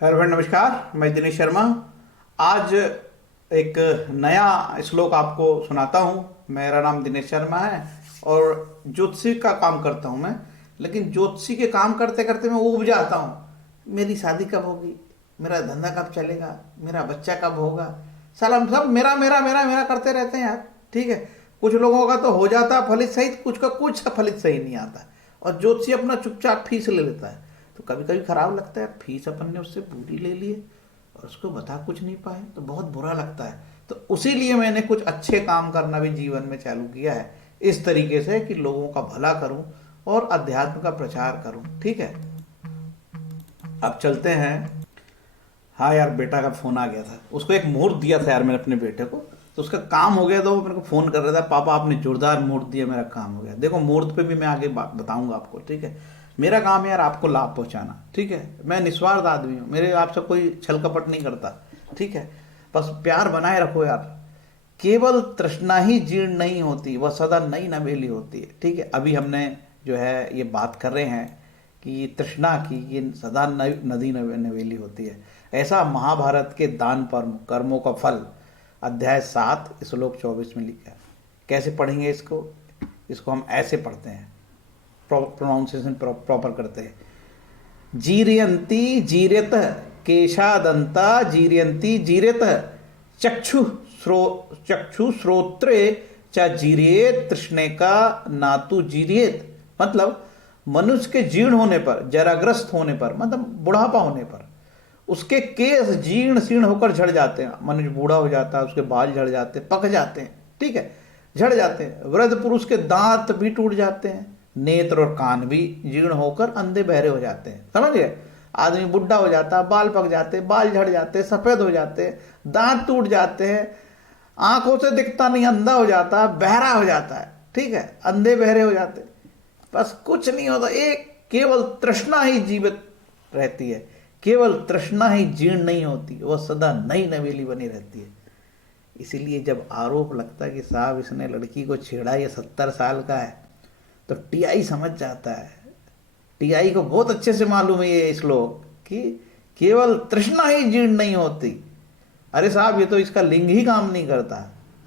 Hello friend, नमस्कार। मैं दिनेश शर्मा। आज एक नया श्लोक आपको सुनाता हूँ। मेरा नाम दिनेश शर्मा है और ज्योतिषी का काम करता हूँ मैं। लेकिन ज्योतिषी के काम करते करते मैं ऊब जाता हूँ। मेरी शादी कब होगी, मेरा धंधा कब चलेगा, मेरा बच्चा कब होगा। साला हम सब मेरा मेरा मेरा मेरा करते रहते हैं यार। ठीक है, कुछ लोगों का तो हो जाता फलित सहित, कुछ का कुछ फलित सही नहीं आता। और ज्योतिषी अपना चुपचाप फीस ले लेता है। तो कभी कभी खराब लगता है, फीस अपन ने उससे पूरी ले ली है और उसको बता कुछ नहीं पाए, तो बहुत बुरा लगता है। तो उसी लिए मैंने कुछ अच्छे काम करना भी जीवन में चालू किया है, इस तरीके से कि लोगों का भला करूं और अध्यात्म का प्रचार करूं। ठीक है, अब चलते हैं। हाँ यार, बेटा का फोन आ गया था। उसको एक मुहूर्त दिया था यार मैंने अपने बेटे को, तो उसका काम हो गया। तो वो मेरे को फोन कर रहा था, पापा आपने जोरदार मुहूर्त दिया, मेरा काम हो गया। देखो, मुहूर्त पे भी मैं आगे बात बताऊंगा आपको। ठीक है, मेरा काम है यार आपको लाभ पहुंचाना। ठीक है, मैं निस्वार्थ आदमी हूँ, मेरे आपसे कोई छल कपट नहीं करता। ठीक है, बस प्यार बनाए रखो यार। केवल तृष्णा ही जीर्ण नहीं होती, वह सदा नई नवेली होती है। ठीक है, अभी हमने जो है ये बात कर रहे हैं कि ये तृष्णा की ये सदा नदी नवेली होती है। ऐसा महाभारत के दान पर्व कर्मों का फल अध्याय 7 श्लोक 24 में लिखा है। कैसे पढ़ेंगे इसको? इसको हम ऐसे पढ़ते हैं, प्रोनाउंसिएशन प्रॉपर करते हैं। जीरयंती जीरेत, केशादंता जीरयंती जीरेत, चक्षु श्रो चक्षु श्रोत्रे चा जीरियेत तृष्णे का नातु जीरियेत। मतलब मनुष्य के जीर्ण होने पर, जराग्रस्त होने पर, मतलब बुढ़ापा होने पर उसके केस जीर्ण शीर्ण होकर झड़ जाते हैं। मनुष्य बूढ़ा हो जाता है, उसके बाल झड़ जाते हैं, पक जाते हैं। ठीक है, झड़ जाते हैं। वृद्ध पुरुष के दांत भी टूट जाते हैं, नेत्र और कान भी जीर्ण होकर अंधे बहरे हो जाते हैं। समझ गए? आदमी बुढ़ा हो जाता है, बाल पक जाते हैं, बाल झड़ जाते हैं, सफेद हो जाते हैं, दांत टूट जाते हैं, आंखों से दिखता नहीं, अंधा हो जाता है, बहरा हो जाता है। ठीक है, अंधे बहरे हो जाते हैं। बस कुछ नहीं होता, एक केवल तृष्णा ही जीवित रहती है। केवल तृष्णा ही जीर्ण नहीं होती, वह सदा नई नवेली बनी रहती है। इसीलिए जब आरोप लगता है कि साहब इसने लड़की को छेड़ा, ये 70 साल का है, तो टीआई समझ जाता है। टीआई को बहुत अच्छे से मालूम है ये श्लोक कि केवल तृष्णा ही जीर्ण नहीं होती। अरे साहब, ये तो इसका लिंग ही काम नहीं करता।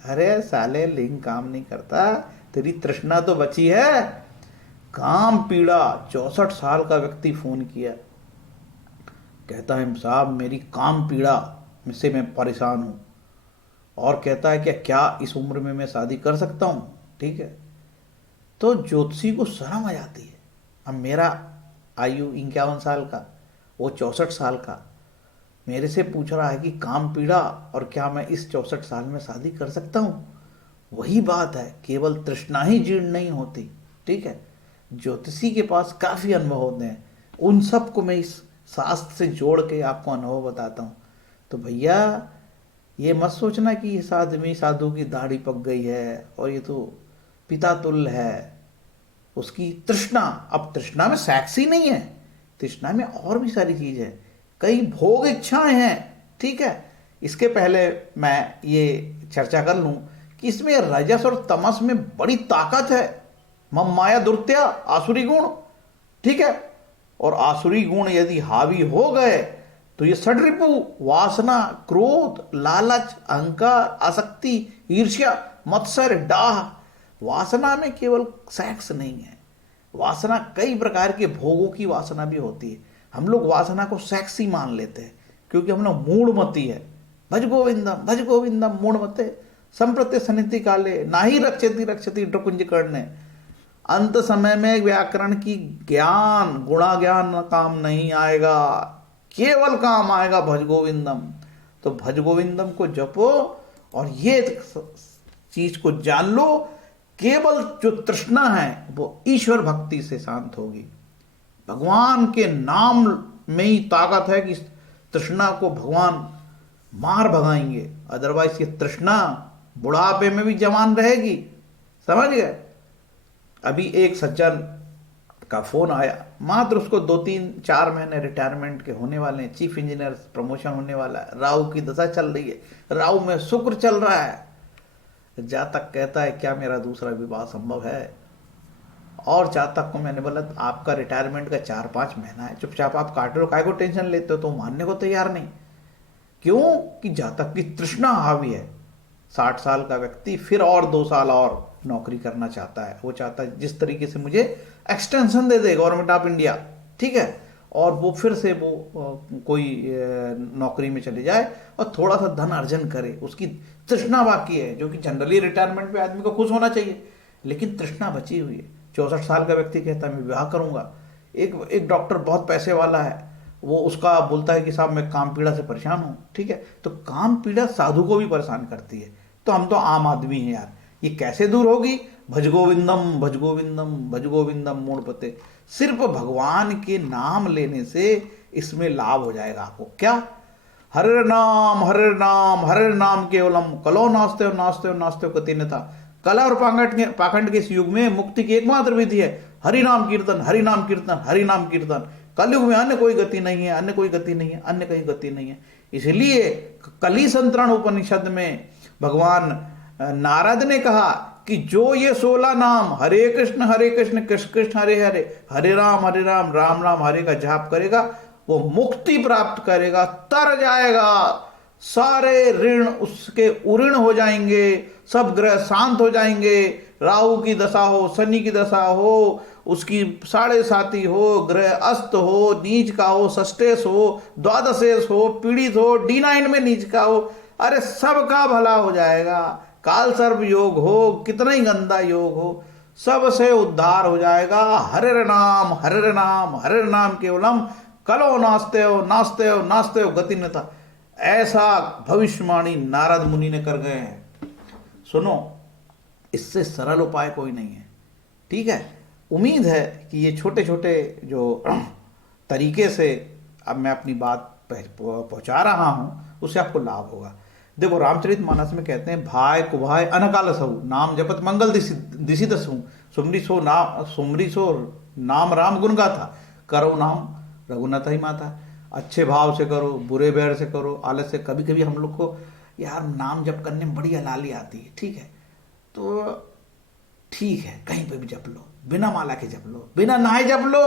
अरे साले, लिंग काम नहीं करता, तेरी तृष्णा तो बची है। काम पीड़ा। 64 साल का व्यक्ति फोन किया, कहता है साहब मेरी काम पीड़ा से मैं परेशान हूँ। और कहता है क्या क्या इस उम्र में मैं शादी कर सकता हूँ? ठीक है, तो ज्योतिषी को शर्म आ जाती है। अब मेरा आयु 51 साल का, वो 64 साल का, मेरे से पूछ रहा है कि काम पीड़ा और क्या मैं इस 64 साल में शादी कर सकता हूँ? वही बात है, केवल तृष्णा ही जीर्ण नहीं होती। ठीक है, ज्योतिषी के पास काफ़ी अनुभव होते हैं, उन सब को मैं इस शास्त्र से जोड़ के आपको अनुभव बताता हूँ। तो भैया, ये मत सोचना कि इस आदमी साधु की दाढ़ी पक गई है और ये तो पिता तुल्य है। उसकी तृष्णा, अब तृष्णा में सेक्स ही नहीं है, तृष्णा में और भी सारी चीज है, कई भोग इच्छाएं हैं। ठीक है, इसके पहले मैं ये चर्चा कर लूं कि इसमें रजस और तमस में बड़ी ताकत है। मम माया दुर्त्या, आसुरी गुण। ठीक है, और आसुरी गुण यदि हावी हो गए तो ये षड्रिपु, वासना, क्रोध, लालच, अहंकार, आसक्ति, ईर्ष्या, मत्सर, डाह। वासना में केवल सेक्स नहीं है, वासना कई प्रकार के भोगों की वासना भी होती है। हम लोग वासना को सेक्स ही मान लेते हैं क्योंकि हम लोग मूढ़मती है। भज गोविंदम मूढ़मते, संप्रत्य सनिधि काले नाही रक्षति रक्षति ड्रकुंज करने। अंत समय में व्याकरण की ज्ञान, गुणा ज्ञान काम नहीं आएगा, केवल काम आएगा भज गोविंदम। तो भज गोविंदम को जपो और ये चीज को जान लो, केवल जो तृष्णा है वो ईश्वर भक्ति से शांत होगी। भगवान के नाम में ही ताकत है कि तृष्णा को भगवान मार भगाएंगे, अदरवाइज ये तृष्णा बुढ़ापे में भी जवान रहेगी। समझ गए? अभी एक सज्जन का फोन आया, मात्र उसको 2-3-4 महीने रिटायरमेंट के होने वाले हैं, चीफ इंजीनियर प्रमोशन होने वाला है, राहु की दशा चल रही है, राहु में शुक्र चल रहा है। जातक कहता है क्या मेरा दूसरा विवाह संभव है? और जहाँ तक को मैंने बोला आपका रिटायरमेंट का 4-5 महीना है, चुपचाप आप काट रहे हो, काय को टेंशन लेते हो, तो मानने को तैयार नहीं। क्यों कि जहाँ तक की तृष्णा हावी है, 60 साल का व्यक्ति फिर और 2 साल और नौकरी करना चाहता है। वो चाहता है जिस तरीके से मुझे extension they they government of India, ठीक है, और वो फिर से वो कोई नौकरी में चले जाए और थोड़ा सा धन अर्जन करे, उसकी तृष्णा बाकी है। जो कि जनरली रिटायरमेंट पे आदमी को खुश होना चाहिए, लेकिन तृष्णा बची हुई है। 64 साल का व्यक्ति कहता है मैं विवाह करूंगा। एक एक डॉक्टर बहुत पैसे वाला है, वो उसका बोलता है कि साहब मैं काम पीड़ा से परेशान हूँ, ठीक है, तो काम पीड़ा साधु को भी परेशान करती है। तो हम तो आम आदमी हैं यार, ये कैसे दूर होगी? भज गोविंदम भज गोविंदम भज गोविंदम मूढ़पते। सिर्फ भगवान के नाम लेने से इसमें लाभ हो जाएगा आपको। क्या? हरे नाम हरे नाम हरे नाम केवलम कलो नास्ते हो नास्ते हो नास्ते हो गति न था। कला और पाखंड के इस युग में मुक्ति की एकमात्र विधि है हरि नाम कीर्तन, हरि नाम कीर्तन, हरि नाम कीर्तन। कलयुग में अन्य कोई गति नहीं है, अन्य कोई गति नहीं है, अन्य कहीं गति नहीं है। इसलिए कली संतरण उपनिषद में भगवान नारद ने कहा कि जो ये 16 नाम हरे कृष्ण कृष्ण कृष्ण हरे हरे, हरे राम राम राम हरे का जाप करेगा, वो मुक्ति प्राप्त करेगा, तर जाएगा, सारे ऋण उसके उऋण हो जाएंगे, सब ग्रह शांत हो जाएंगे। राहु की दशा हो, शनि की दशा हो, उसकी 7.5 हो, ग्रह अस्त हो, नीच का हो, षष्टेश हो, द्वादशेश हो, पीड़ित हो, D9 में नीच का हो, अरे सबका भला हो जाएगा। काल सर्प योग हो, कितना ही गंदा योग हो, सब से उद्धार हो जाएगा। हरे नाम हरे नाम केवलम कलो नास्ते हो नास्ते हो नास्ते हो गति न था। ऐसा भविष्यवाणी नारद मुनि ने कर गए हैं। सुनो, इससे सरल उपाय कोई नहीं है, ठीक है। उम्मीद है कि ये छोटे छोटे जो तरीके से अब मैं अपनी बात पहुंचा रहा हूं, उससे आपको लाभ होगा। देखो, रामचरितमानस में कहते हैं भाई कुभाय अनकाल सहु, नाम जपत मंगल दिशि दसु, सुमरी सो नाम राम गुण गाथा, करो नाम रघुनाथ ही माता। अच्छे भाव से करो, बुरे बैर से करो, आलस से। कभी कभी हम लोग को यार नाम जप करने में बड़ी हलाली आती है, ठीक है, तो ठीक है कहीं पे भी जप लो, बिना माला के जप लो, बिना नहाए जप लो।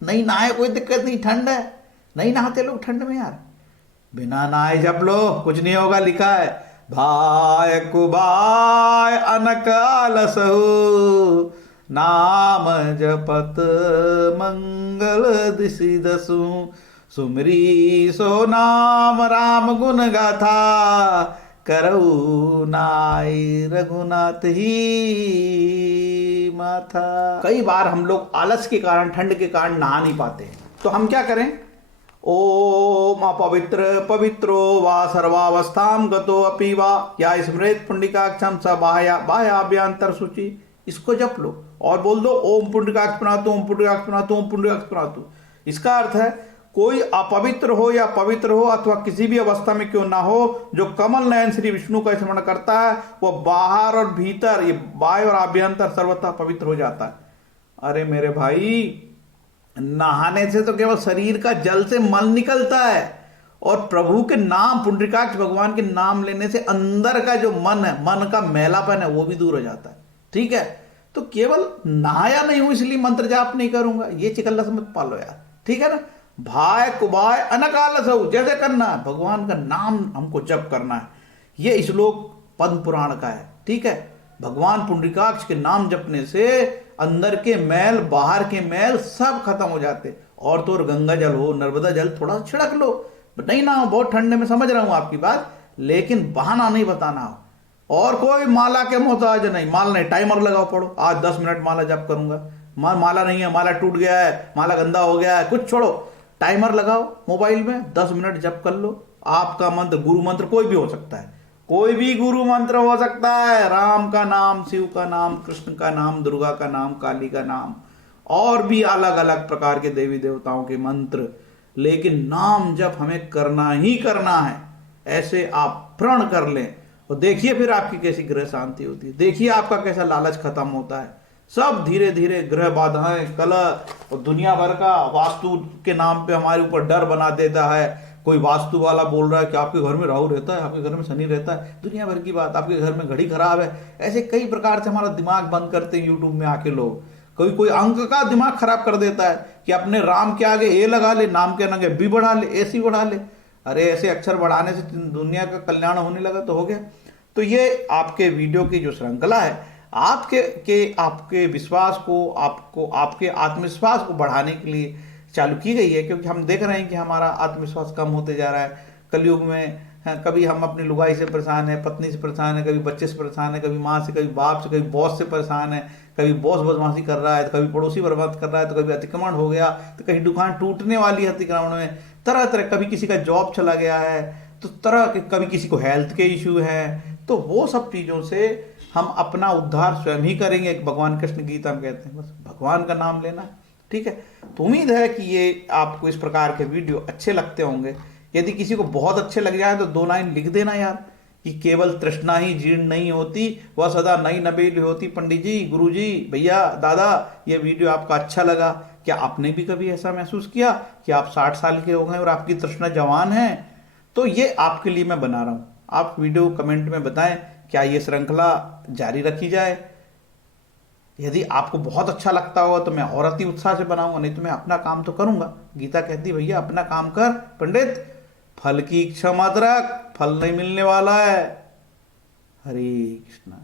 नहीं नहाए कोई दिक्कत नहीं, ठंड है, नहीं नहाते लोग ठंड में यार, बिना नहाए जप लो, कुछ नहीं होगा। लिखा है भाय कुबाय अनकाल सहु, नाम जपत मंगल दिशि दसु, सुमरी सो नाम राम गुण गाथा, करऊ नाई रघुनाथ ही माथा। कई बार हम लोग आलस के कारण, ठंड के कारण नहा नहीं पाते हैं, तो हम क्या करें? ओम अपवित्र पवित्रो वा सर्वावस्थाम गतो अपि वा या स्मृत पुंडिकाक्षम स बाह्याभ्यंतर सूचि। इसको जप लो और बोल दो ओम पुंडिकाक्ष प्रणातु, ओम पुंडिकाक्ष प्रणातु, ओम पुंडिकाक्ष प्रणातु। इसका अर्थ है कोई अपवित्र हो या पवित्र हो अथवा किसी भी अवस्था में क्यों ना हो, जो कमल नयन श्री विष्णु का स्मरण करता है वो बाहर और भीतर, ये बाह्य और आभ्यंतर सर्वथा पवित्र हो जाता है। अरे मेरे भाई, नहाने से तो केवल शरीर का जल से मल निकलता है, और प्रभु के नाम, पुंडरीकाक्ष भगवान के नाम लेने से अंदर का जो मन है, मन का मैलापन है, वो भी दूर हो जाता है, ठीक है। तो केवल नहाया नहीं हूं इसलिए मंत्र जाप नहीं करूंगा, ये चिकल्लस मत पालो यार, ठीक है ना। भाय कुबाय अनकाल सहु, जैसे करना है, भगवान का नाम हमको जप करना है। ये श्लोक पद्म पुराण का है, ठीक है। भगवान पुंडरीकाक्ष के नाम जपने से अंदर के मैल, बाहर के मैल सब खत्म हो जाते। और तो और गंगा जल हो, नर्मदा जल थोड़ा छिड़क लो, नहीं ना हो, बहुत ठंडे में, समझ रहा हूं आपकी बात, लेकिन बहाना नहीं बताना हो। और कोई माला के मोहताज नहीं, माला नहीं, टाइमर लगाओ, पढ़ो आज 10 मिनट माला जप करूंगा। माला नहीं है, माला टूट गया है, माला गंदा हो गया है, कुछ छोड़ो, टाइमर लगाओ मोबाइल में, 10 मिनट जप कर लो। आपका मंत्र, गुरु मंत्र कोई भी हो सकता है, कोई भी गुरु मंत्र हो सकता है, राम का नाम, शिव का नाम, कृष्ण का नाम, दुर्गा का नाम, काली का नाम, और भी अलग अलग प्रकार के देवी देवताओं के मंत्र, लेकिन नाम जप हमें करना ही करना है। ऐसे आप प्रण कर लें और देखिए फिर आपकी कैसी ग्रह शांति होती है, देखिए आपका कैसा लालच खत्म होता है। सब धीरे धीरे ग्रह बाधाएं, कलह और दुनिया भर का वास्तु के नाम पे हमारे ऊपर डर बना देता है। कोई वास्तु वाला बोल रहा है कि आपके घर में राहु रहता है, आपके घर में शनि रहता है, दुनिया भर की बात, आपके घर में घड़ी खराब है, ऐसे कई प्रकार से हमारा दिमाग बंद करते हैं यूट्यूब में आके लोग। कोई कोई अंक का दिमाग खराब कर देता है कि अपने राम के आगे ए लगा ले, नाम के आगे बी बढ़ा ले, ऐसी बढ़ा ले। अरे ऐसे अक्षर बढ़ाने से दुनिया का कल्याण होने लगा तो हो गया। तो ये आपके वीडियो की जो श्रृंखला है आपके विश्वास को, आपको आपके आत्मविश्वास को बढ़ाने के लिए चालू की गई है, क्योंकि हम देख रहे हैं कि हमारा आत्मविश्वास कम होते जा रहा है कलयुग में। कभी हम अपनी लुगाई से परेशान है, पत्नी से परेशान है, कभी बच्चे से परेशान है, कभी माँ से, कभी बाप से, कभी बॉस से परेशान है, कभी बॉस बदमाशी कर रहा है, तो कभी पड़ोसी बर्बाद कर रहा है, तो कभी अतिक्रमण हो गया, तो कहीं दुकान टूटने वाली है अतिक्रमण में, तरह तरह, कभी किसी का जॉब चला गया है, तो तरह के, कभी किसी को हेल्थ के इश्यू है। तो वो सब चीज़ों से हम अपना उद्धार स्वयं ही करेंगे। एक भगवान कृष्ण गीता में कहते हैं बस भगवान का नाम लेना है, ठीक है। तो उम्मीद है कि ये आपको इस प्रकार के वीडियो अच्छे लगते होंगे। यदि किसी को बहुत अच्छे लग जाए तो 2 लाइन लिख देना यार, कि केवल तृष्णा ही जीर्ण नहीं होती, वह सदा नई नबेली होती। पंडित जी, गुरु जी, भैया, दादा, ये वीडियो आपका अच्छा लगा? क्या आपने भी कभी ऐसा महसूस किया कि आप 60 साल के हो गए और आपकी तृष्णा जवान है? तो ये आपके लिए मैं बना रहा हूँ। आप वीडियो कमेंट में बताएं, क्या ये श्रृंखला जारी रखी जाए? यदि आपको बहुत अच्छा लगता होगा तो मैं और अति उत्साह से बनाऊंगा, नहीं तो मैं अपना काम तो करूंगा। गीता कहती है भैया अपना काम कर पंडित, फल की इच्छा मत रख, फल नहीं मिलने वाला है। हरे कृष्णा।